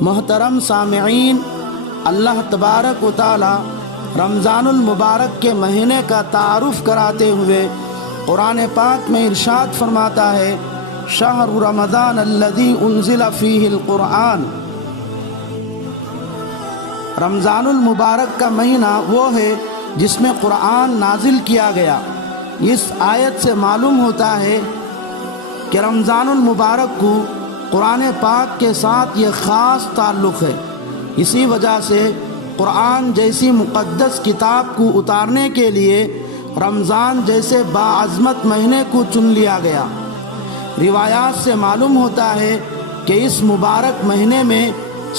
محترم سامعین، اللہ تبارک و تعالی رمضان المبارک کے مہینے کا تعارف کراتے ہوئے قرآن پاک میں ارشاد فرماتا ہے، شہر رمضان الذی انزل فیہ القرآن۔ رمضان المبارک کا مہینہ وہ ہے جس میں قرآن نازل کیا گیا۔ اس آیت سے معلوم ہوتا ہے کہ رمضان المبارک کو قرآن پاک کے ساتھ یہ خاص تعلق ہے۔ اسی وجہ سے قرآن جیسی مقدس کتاب کو اتارنے کے لیے رمضان جیسے باعظمت مہینے کو چن لیا گیا۔ روایات سے معلوم ہوتا ہے کہ اس مبارک مہینے میں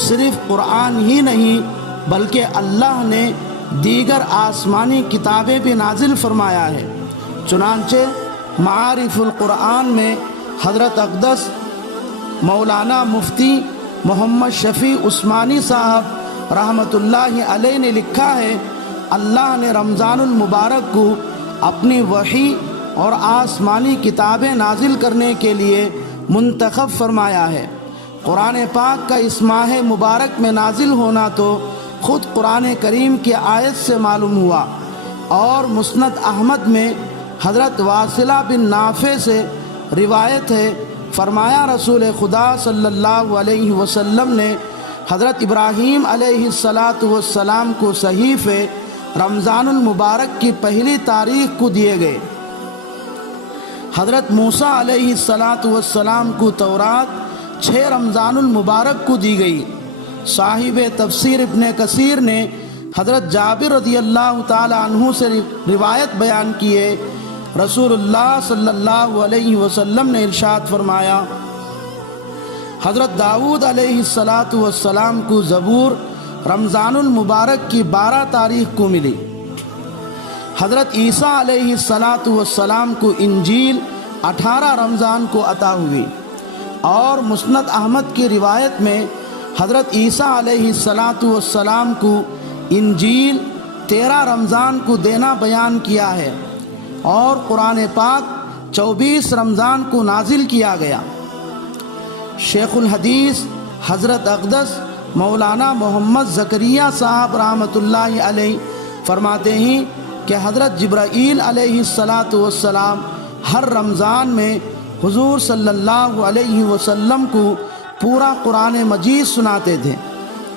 صرف قرآن ہی نہیں بلکہ اللہ نے دیگر آسمانی کتابیں بھی نازل فرمایا ہے۔ چنانچہ معارف القرآن میں حضرت اقدس مولانا مفتی محمد شفیع عثمانی صاحب رحمۃ اللہ علیہ نے لکھا ہے، اللہ نے رمضان المبارک کو اپنی وحی اور آسمانی کتابیں نازل کرنے کے لیے منتخب فرمایا ہے۔ قرآن پاک کا اس ماہ مبارک میں نازل ہونا تو خود قرآن کریم کی آیت سے معلوم ہوا، اور مسند احمد میں حضرت واصلہ بن نافع سے روایت ہے، فرمایا رسول خدا صلی اللہ علیہ وسلم نے حضرت ابراہیم علیہ السلام کو صحیفے رمضان المبارک کی پہلی تاریخ کو دیے گئے۔ حضرت موسیٰ علیہ السلام کو تورات 6 رمضان المبارک کو دی گئی۔ صاحب تفسیر ابن کثیر نے حضرت جابر رضی اللہ تعالی عنہ سے روایت بیان کیے، رسول اللہ صلی اللہ علیہ وسلم نے ارشاد فرمایا، حضرت داؤد علیہ السلام کو زبور رمضان المبارک کی 12 تاریخ کو ملی۔ حضرت عیسیٰ علیہ السلام کو انجیل 18 رمضان کو عطا ہوئی، اور مسند احمد کی روایت میں حضرت عیسیٰ علیہ السلام کو انجیل 13 رمضان کو دینا بیان کیا ہے، اور قرآن پاک 24 رمضان کو نازل کیا گیا۔ شیخ الحدیث حضرت اقدس مولانا محمد زکریا صاحب رحمۃ اللہ علیہ فرماتے ہیں کہ حضرت جبرائیل علیہ السلام ہر رمضان میں حضور صلی اللہ علیہ وسلم کو پورا قرآن مجید سناتے تھے،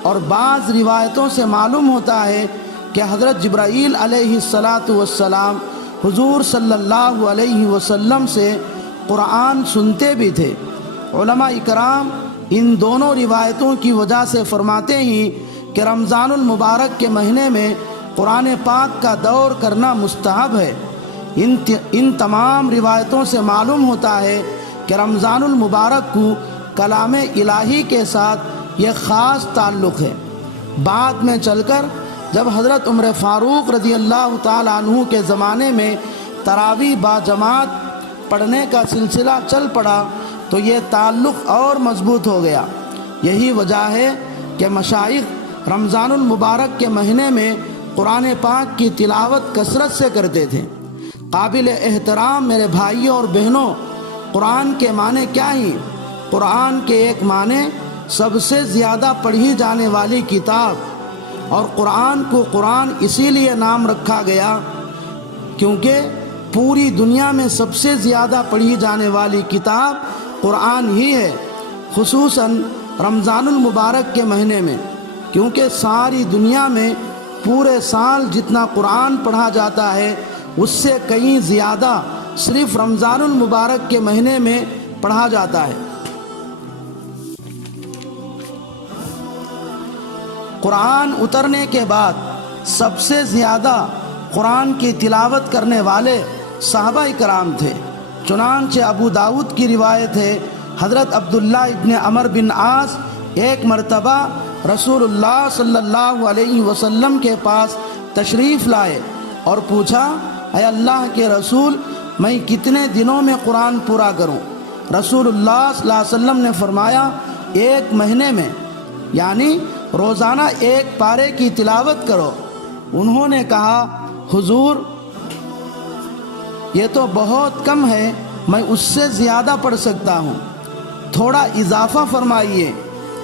اور بعض روایتوں سے معلوم ہوتا ہے کہ حضرت جبرائیل علیہ السلام حضور صلی اللہ علیہ وسلم سے قرآن سنتے بھی تھے۔ علماء اکرام ان دونوں روایتوں کی وجہ سے فرماتے ہیں کہ رمضان المبارک کے مہینے میں قرآن پاک کا دور کرنا مستحب ہے۔ ان تمام روایتوں سے معلوم ہوتا ہے کہ رمضان المبارک کو کلام الہی کے ساتھ یہ خاص تعلق ہے۔ بعد میں چل کر جب حضرت عمر فاروق رضی اللہ تعالیٰ عنہ کے زمانے میں تراویح با جماعت پڑھنے کا سلسلہ چل پڑا تو یہ تعلق اور مضبوط ہو گیا۔ یہی وجہ ہے کہ مشائخ رمضان المبارک کے مہینے میں قرآن پاک کی تلاوت کثرت سے کرتے تھے۔ قابل احترام میرے بھائیوں اور بہنوں، قرآن کے معنی کیا ہیں؟ قرآن کے ایک معنی سب سے زیادہ پڑھی جانے والی کتاب، اور قرآن کو قرآن اسی لیے نام رکھا گیا کیونکہ پوری دنیا میں سب سے زیادہ پڑھی جانے والی کتاب قرآن ہی ہے، خصوصاً رمضان المبارک کے مہینے میں، کیونکہ ساری دنیا میں پورے سال جتنا قرآن پڑھا جاتا ہے اس سے کہیں زیادہ صرف رمضان المبارک کے مہینے میں پڑھا جاتا ہے۔ قرآن اترنے کے بعد سب سے زیادہ قرآن کی تلاوت کرنے والے صحابہ کرام تھے۔ چنانچہ ابو داؤد کی روایت ہے، حضرت عبداللہ ابن عمر بن عاص ایک مرتبہ رسول اللہ صلی اللہ علیہ وسلم کے پاس تشریف لائے اور پوچھا، اے اللہ کے رسول، میں کتنے دنوں میں قرآن پورا کروں؟ رسول اللہ صلی اللہ علیہ وسلم نے فرمایا، 1 مہینے میں، یعنی روزانہ 1 پارے کی تلاوت کرو۔ انہوں نے کہا، حضور یہ تو بہت کم ہے، میں اس سے زیادہ پڑھ سکتا ہوں، تھوڑا اضافہ فرمائیے۔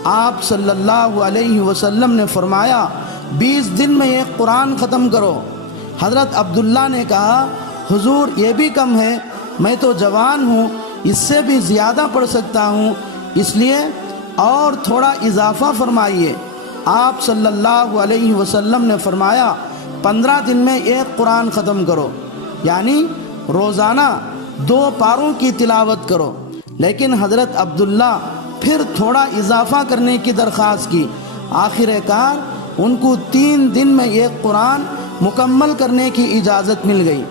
آپ صلی اللہ علیہ وسلم نے فرمایا 20 دن میں ایک قرآن ختم کرو۔ حضرت عبداللہ نے کہا حضور یہ بھی کم ہے، میں تو جوان ہوں، اس سے بھی زیادہ پڑھ سکتا ہوں، اس لیے اور تھوڑا اضافہ فرمائیے۔ آپ صلی اللہ علیہ وسلم نے فرمایا 15 دن میں ایک قرآن ختم کرو، یعنی روزانہ 2 پاروں کی تلاوت کرو۔ لیکن حضرت عبداللہ پھر تھوڑا اضافہ کرنے کی درخواست کی۔ آخر کار ان کو 3 دن میں ایک قرآن مکمل کرنے کی اجازت مل گئی۔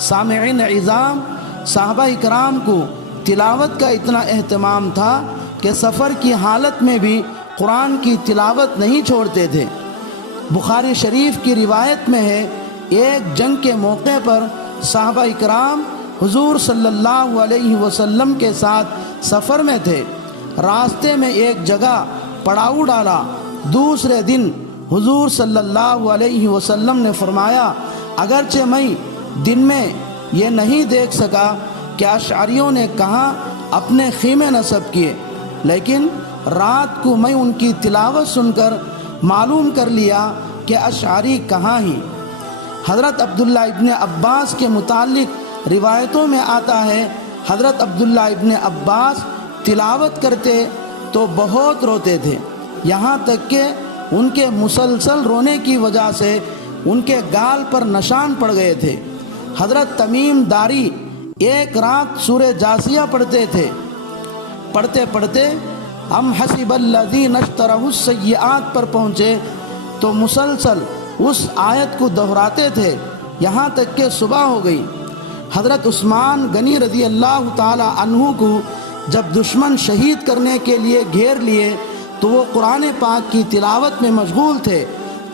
سامعین اعظام، صحابہ اکرام کو تلاوت کا اتنا اہتمام تھا کہ سفر کی حالت میں بھی قرآن کی تلاوت نہیں چھوڑتے تھے۔ بخاری شریف کی روایت میں ہے ایک جنگ کے موقع پر صحابہ اکرام حضور صلی اللہ علیہ وسلم کے ساتھ سفر میں تھے، راستے میں ایک جگہ پڑاؤ ڈالا۔ دوسرے دن حضور صلی اللہ علیہ وسلم نے فرمایا اگرچہ میں دن میں یہ نہیں دیکھ سکا کہ اشعریوں نے کہاں اپنے خیمے نصب کیے، لیکن رات کو میں ان کی تلاوت سن کر معلوم کر لیا کہ اشعری کہاں ہی۔ حضرت عبداللہ ابن عباس کے متعلق روایتوں میں آتا ہے حضرت عبداللہ ابن عباس تلاوت کرتے تو بہت روتے تھے، یہاں تک کہ ان کے مسلسل رونے کی وجہ سے ان کے گال پر نشان پڑ گئے تھے۔ حضرت تمیم داری ایک رات سورہ جاثیہ پڑھتے تھے، پڑھتے پڑھتے ام حسب الذین اجترحوا السیئات پر پہنچے تو مسلسل اس آیت کو دہراتے تھے یہاں تک کہ صبح ہو گئی۔ حضرت عثمان غنی رضی اللہ تعالی عنہ کو جب دشمن شہید کرنے کے لیے گھیر لیے تو وہ قرآن پاک کی تلاوت میں مشغول تھے۔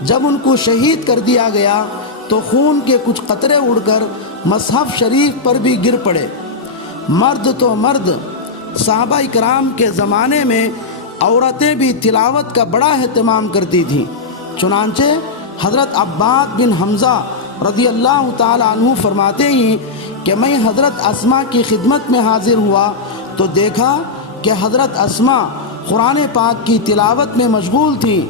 جب ان کو شہید کر دیا گیا تو خون کے کچھ قطرے اڑ کر مصحف شریف پر بھی گر پڑے۔ مرد تو مرد، صحابہ اکرام کے زمانے میں عورتیں بھی تلاوت کا بڑا اہتمام کرتی تھیں۔ چنانچہ حضرت عباد بن حمزہ رضی اللہ تعالی عنہ فرماتے ہیں کہ میں حضرت اسماء کی خدمت میں حاضر ہوا تو دیکھا کہ حضرت اسماء قرآن پاک کی تلاوت میں مشغول تھی۔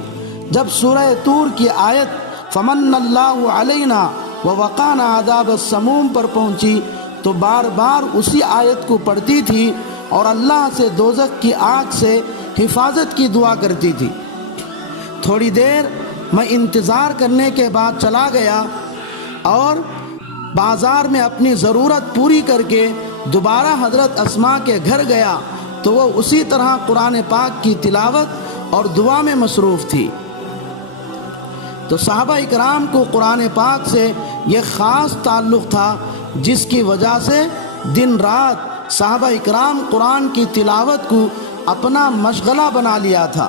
جب سورہ طور کی آیت فمن اللہ علینا ووقانا عذاب السموم پر پہنچی تو بار بار اسی آیت کو پڑھتی تھی اور اللہ سے دوزخ کی آگ سے حفاظت کی دعا کرتی تھی۔ تھوڑی دیر میں انتظار کرنے کے بعد چلا گیا اور بازار میں اپنی ضرورت پوری کر کے دوبارہ حضرت اسماء کے گھر گیا تو وہ اسی طرح قرآن پاک کی تلاوت اور دعا میں مصروف تھی۔ تو صحابہ اکرام کو قرآن پاک سے یہ خاص تعلق تھا جس کی وجہ سے دن رات صحابہ اکرام قرآن کی تلاوت کو اپنا مشغلہ بنا لیا تھا۔